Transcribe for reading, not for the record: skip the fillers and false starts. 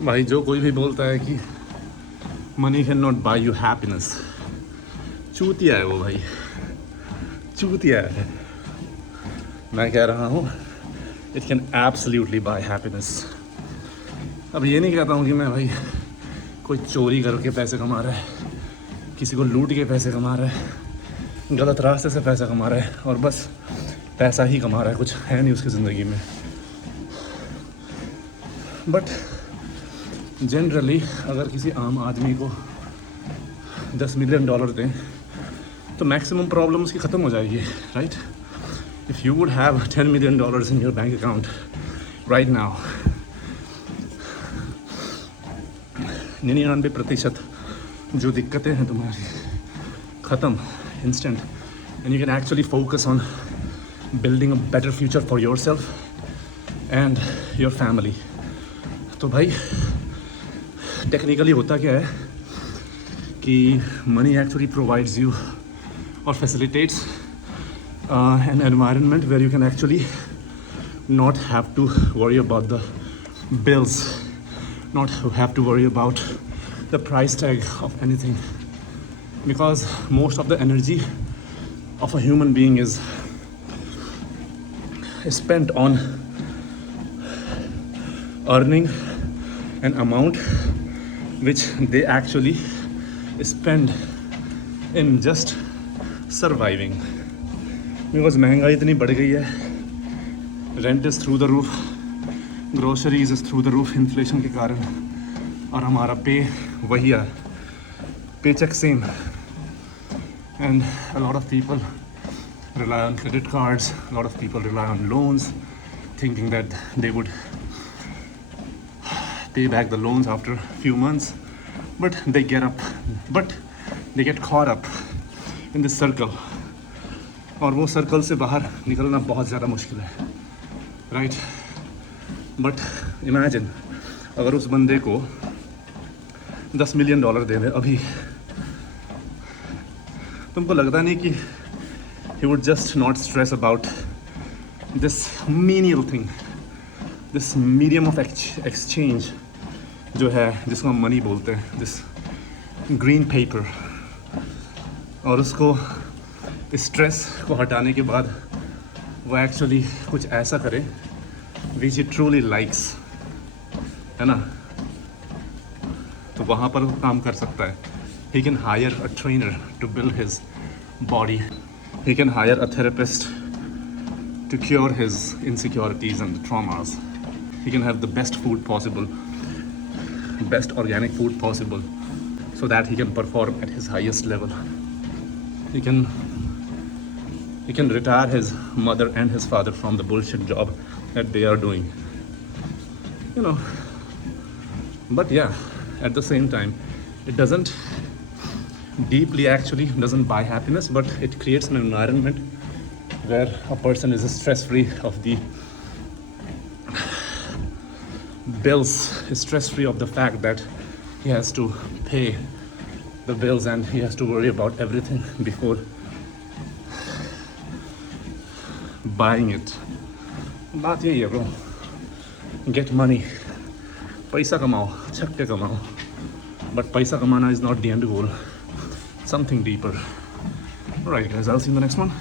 भाई जो कोई भी बोलता है कि money can not buy you happiness, चूतिया है वो भाई, चूतिया है। मैं कह रहा हूँ it can absolutely buy happiness. अब ये नहीं कहता हूँ कि मैं भाई कोई चोरी करके पैसे कमा रहा है, किसी को लूट के पैसे कमा रहा है, गलत रास्ते से पैसा कमा रहा है और बस पैसा ही कमा रहा है, कुछ है नहीं उसकी ज़िंदगी में। बट जनरली अगर किसी आम आदमी को 10 मिलियन डॉलर दें तो मैक्सिमम प्रॉब्लम उसकी ख़त्म हो जाएगी, right? If you would have 10 million dollars in your bank account right now, 99% जो दिक्कतें हैं तुम्हारी ख़त्म instant, and you can actually focus on building a better future for your self and your family. तो भाई टेक्निकली होता क्या है कि मनी एक्चुअली प्रोवाइड्स यू और facilitates an environment where you can actually not have to worry about the bills, not have to worry about the price tag of anything, because most of the energy of a human being is spent on earning an amount which they actually spend in just surviving. Because महंगाई इतनी बढ़ गई है, rent is through the roof, groceries is through the roof inflation के कारण, और हमारा pay वही है, pay cheque same, and a lot of people rely on credit cards, a lot of people rely on loans, thinking that they would pay back the loans after a few months, but they get caught up in this circle. और वो circle से बाहर निकलना बहुत ज़्यादा मुश्किल है, right? But imagine अगर उस बंदे को 10 मिलियन डॉलर दे दे अभी, तुमको लगता नहीं कि he would just not stress about this menial thing, this medium of exchange जो है, जिसको हम मनी बोलते हैं, this green paper, और उसको स्ट्रेस को हटाने के बाद वो एक्चुअली कुछ ऐसा करे विच ही ट्रूली लाइक्स, है ना? तो वहाँ पर वो काम कर सकता है. He can hire a trainer to build his body, he can hire a therapist to cure his insecurities and traumas. He can have the best food possible, best organic food possible, so that he can perform at his highest level. He can retire his mother and his father from the bullshit job that they are doing, you know. But yeah, at the same time, it doesn't deeply actually doesn't buy happiness, but it creates an environment where a person is stress-free of the bills, stress-free of the fact that he has to pay the bills and he has to worry about everything before buying it. बात यही है bro, get money, पैसा कमाओ, छक्के कमाओ, but पैसा कमाना is not the end goal, something deeper. Alright guys, I'll see you in the next one.